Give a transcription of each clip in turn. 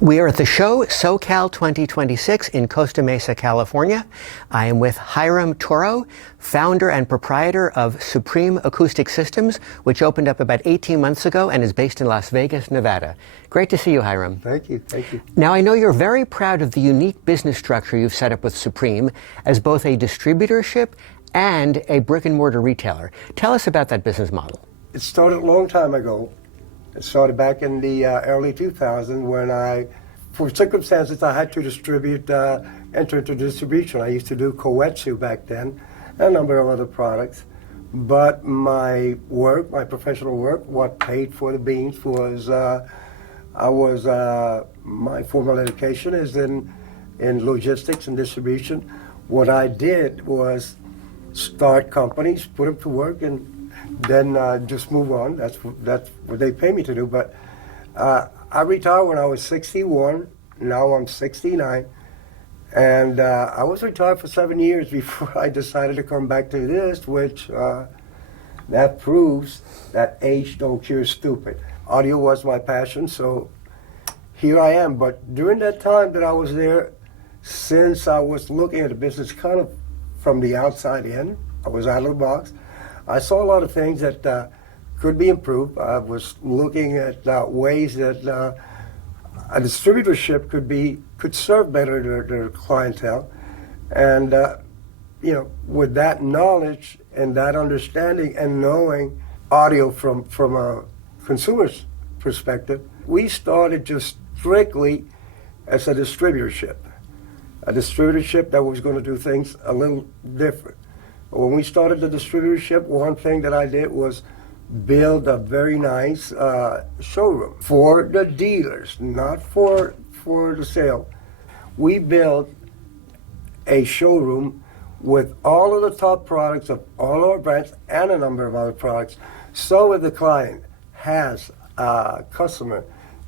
We are at the show SoCal 2026 in Costa Mesa, California. I am with Hiram Toro, founder and proprietor of Supreme Acoustic Systems, which opened up about 18 months ago and is based in Las Vegas, Nevada. Great to see you, Hiram. Thank you. Thank you. Now, I know you're very proud of the unique business structure you've set up with Supreme as both a distributorship and a brick-and-mortar retailer. Tell us about that business model. It started a long time ago. It started back in the early 2000s when for circumstances, I had to enter into distribution. I used to do Koetsu back then, and a number of other products. But my professional work, what paid for the beans was, my formal education is in logistics and distribution. What I did was start companies, put them to work, and then just move on. That's what they pay me to do. But I retired when I was 61. Now I'm 69. And I was retired for 7 years before I decided to come back to this, which that proves that age don't cure stupid. Audio was my passion, so here I am. But during that time that I was there, since I was looking at the business kind of from the outside in, I was out of the box, I saw a lot of things that could be improved. I was looking at ways that a distributorship could serve better their clientele, and with that knowledge and that understanding and knowing audio from a consumer's perspective, we started just strictly as a distributorship that was going to do things a little different. When we started the distributorship, one thing that I did was build a very nice showroom for the dealers, not for the sale. We built a showroom with all of the top products of all our brands and a number of other products. So if the client has a customer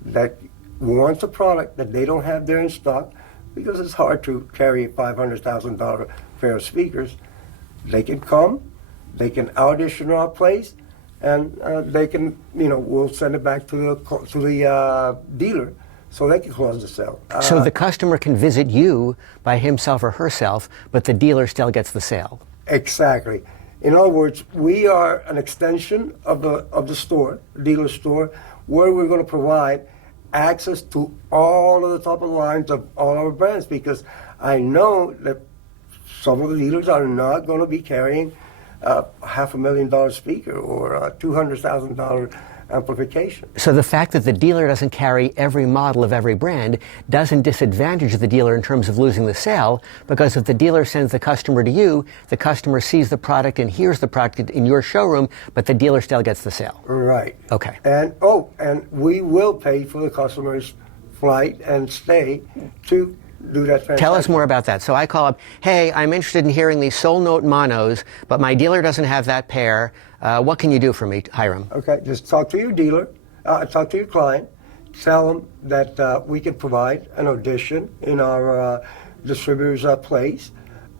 that wants a product that they don't have there in stock, because it's hard to carry a $500,000 pair of speakers, they can come, they can audition our place, and they can, we'll send it back to the dealer so they can close the sale. So the customer can visit you by himself or herself, but the dealer still gets the sale. Exactly. In other words, we are an extension of the store, dealer store, where we're going to provide access to all of the top of the lines of all our brands, because I know that some of the dealers are not going to be carrying a $500,000 speaker or a $200,000 amplification. So the fact that the dealer doesn't carry every model of every brand doesn't disadvantage the dealer in terms of losing the sale, because if the dealer sends the customer to you, the customer sees the product and hears the product in your showroom, but the dealer still gets the sale. Right. Okay. And we will pay for the customer's flight and stay to do that transaction. Tell us more about that. So I call up, hey, I'm interested in hearing these Soul Note monos, but my dealer doesn't have that pair. What can you do for me, Hiram? Okay, just talk to your dealer, talk to your client, tell them that we can provide an audition in our distributor's place.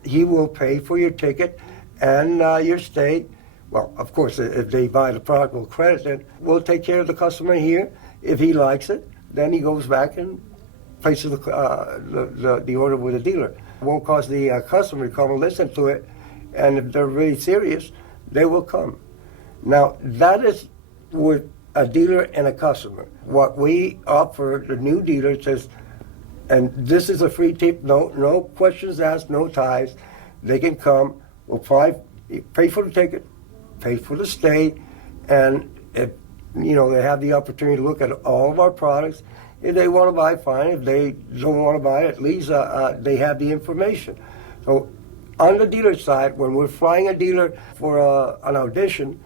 He will pay for your ticket and your stay. Well, of course, if they buy the product, we'll credit it. We'll take care of the customer here. If he likes it, then he goes back and places the order with the dealer. It won't cost the customer to come and listen to it, and if they're really serious, they will come. Now, that is with a dealer and a customer. What we offer the new dealers is, and this is a free tip, no questions asked, no ties. They can come, we'll pay for the ticket, pay for the stay, and if they have the opportunity to look at all of our products. If they want to buy, fine. If they don't want to buy, at least they have the information. So on the dealer side, when we're flying a dealer for an audition,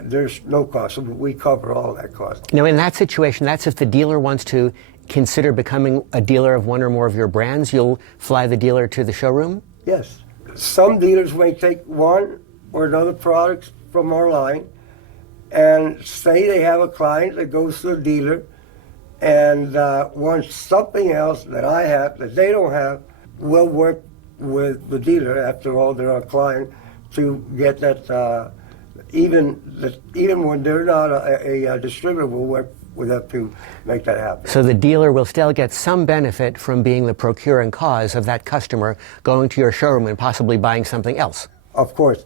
there's no cost. So we cover all that cost. Now, in that situation, that's if the dealer wants to consider becoming a dealer of one or more of your brands, you'll fly the dealer to the showroom? Yes. Some dealers may take one or another product from our line and say they have a client that goes to the dealer and wants something else that I have that they don't have. We'll work with the dealer, after all, they're our client, to get that even when they're not a distributor, we'll work with that to make that happen. So the dealer will still get some benefit from being the procuring cause of that customer going to your showroom and possibly buying something else. Of course.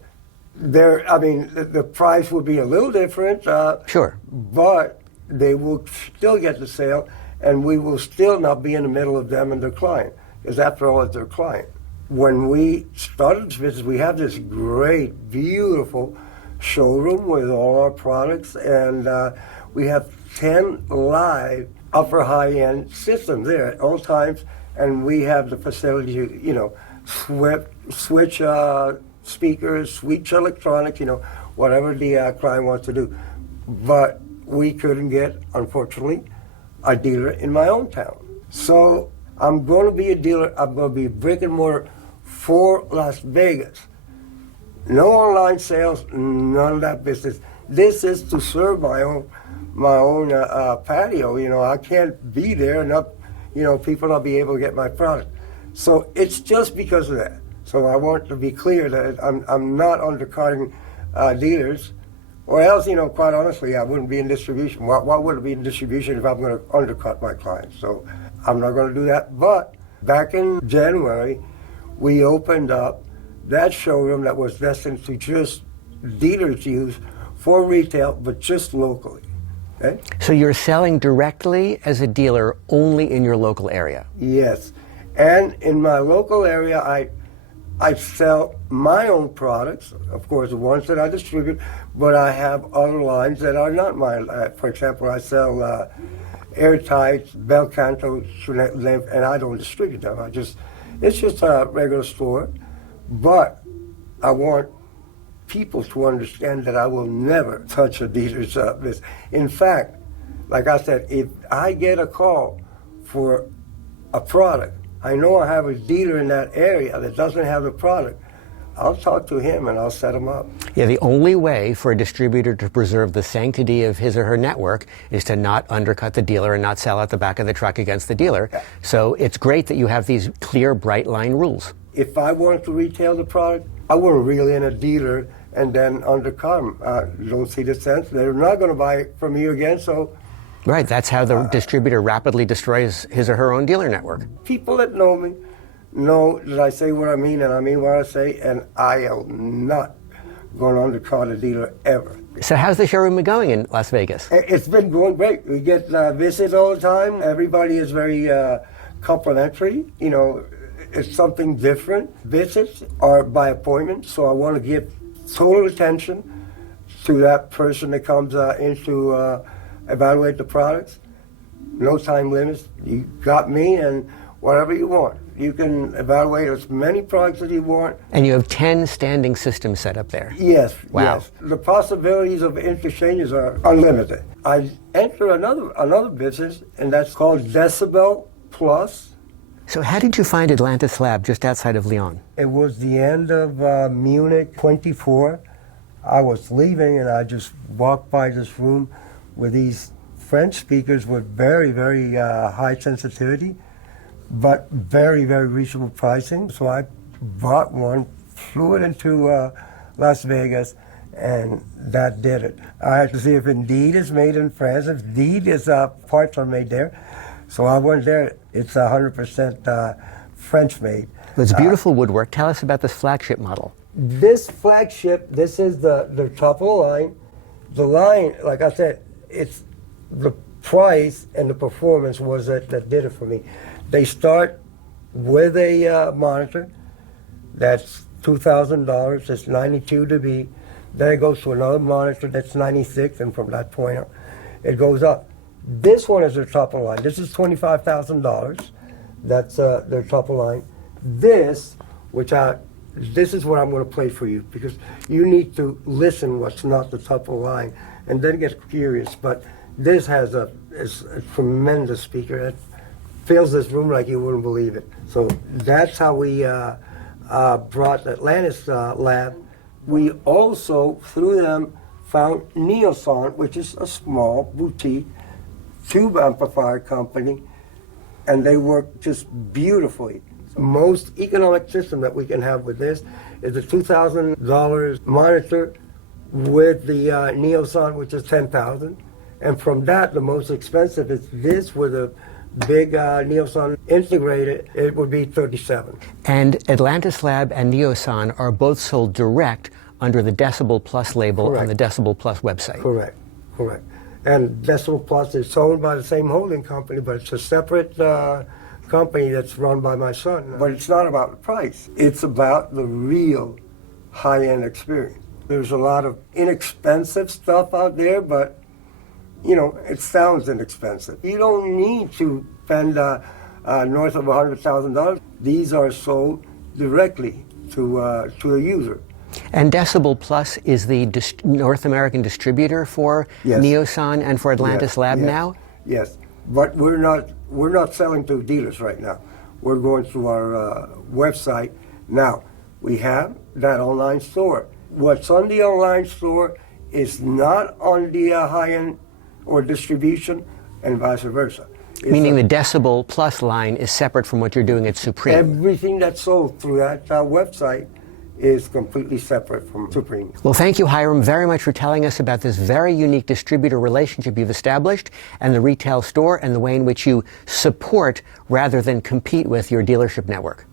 The price would be a little different. Sure. But they will still get the sale, and we will still not be in the middle of them and their client, because after all, it's their client. When we started this business, we have this great, beautiful showroom with all our products, and we have 10 live upper high-end systems there at all times, and we have the facility to, switch speakers, switch electronics, whatever the client wants to do. But we couldn't get, unfortunately, a dealer in my own town. So I'm going to be a dealer. I'm going to be brick and mortar for Las Vegas. No online sales, none of that business. This is to serve my own patio. I can't be there and not, people not be able to get my product. So it's just because of that. So I want to be clear that I'm not undercutting dealers, or else, quite honestly, I wouldn't be in distribution. Why would it be in distribution if I'm going to undercut my clients? So I'm not going to do that. But back in January, we opened up that showroom that was destined to just dealers use for retail, but just locally. Okay? So you're selling directly as a dealer only in your local area? Yes. And in my local area, I sell my own products, of course, the ones that I distribute, but I have other lines that are not mine. For example, I sell airtights, bel canto, and I don't distribute them. It's just a regular store. But I want people to understand that I will never touch a dealer's business. In fact, like I said, if I get a call for a product, I know I have a dealer in that area that doesn't have the product, I'll talk to him and I'll set him up. Yeah, the only way for a distributor to preserve the sanctity of his or her network is to not undercut the dealer and not sell out the back of the truck against the dealer. Yeah. So it's great that you have these clear, bright line rules. If I wanted to retail the product, I wouldn't reel in a dealer and then undercut them. You don't see the sense. They're not going to buy it from you again, so... Right, that's how the distributor rapidly destroys his or her own dealer network. People that know me know that I say what I mean, and I mean what I say, and I am not going to undercut a dealer ever. So how's the showroom going in Las Vegas? It's been going great. We get visits all the time. Everybody is very complimentary. It's something different. Visits are by appointment, so I want to give total attention to that person that comes in to evaluate the products. No time limits. You got me, and whatever you want. You can evaluate as many products as you want. And you have 10 standing systems set up there? Yes. Wow. Yes. The possibilities of interchanges are unlimited. I enter another business, and that's called Decibel Plus. So how did you find Atlantis Lab just outside of Lyon? It was the end of Munich 24. I was leaving, and I just walked by this room with these French speakers with very, very high sensitivity, but very, very reasonable pricing. So I bought one, flew it into Las Vegas, and that did it. I had to see if indeed it's made in France, if indeed its parts are made there. So I went there. It's 100% French made. It's beautiful woodwork. Tell us about this flagship model. This flagship, this is the top of the line. The line, like I said, it's the price and the performance was that did it for me. They start with a monitor that's $2,000. It's 92 dB. Then it goes to another monitor that's 96, and from that point on, it goes up. This one is their top of the line. This is $25,000. That's their top of the line. This is what I'm going to play for you, because you need to listen what's not the top of the line and then get curious. But this is a tremendous speaker. It fills this room like you wouldn't believe it. So that's how we brought Atlantis Lab. We also, through them, found Neoson, which is a small boutique tube amplifier company, and they work just beautifully. The most economic system that we can have with this is a $2,000 monitor with the Neoson, which is $10,000, And from that, the most expensive is this with a big Neoson integrated. It would be $37. And Atlantis Lab and Neoson are both sold direct under the Decibel Plus label Correct. on the Decibel Plus website. Correct, correct. And Decibel Plus is owned by the same holding company, but it's a separate company that's run by my son. But it's not about the price. It's about the real high-end experience. There's a lot of inexpensive stuff out there, but, you know, it sounds inexpensive. You don't need to spend north of $100,000. These are sold directly to the user. And Decibel Plus is the North American distributor for Yes. Neoson and for Atlantis Lab now? Yes, but we're not selling to dealers right now. We're going through our website. Now, we have that online store. What's on the online store is not on the high-end or distribution, and vice versa. Meaning the Decibel Plus line is separate from what you're doing at Supreme. Everything that's sold through that website is completely separate from Supreme. Well, thank you, Hiram, very much for telling us about this very unique distributor relationship you've established and the retail store and the way in which you support rather than compete with your dealership network.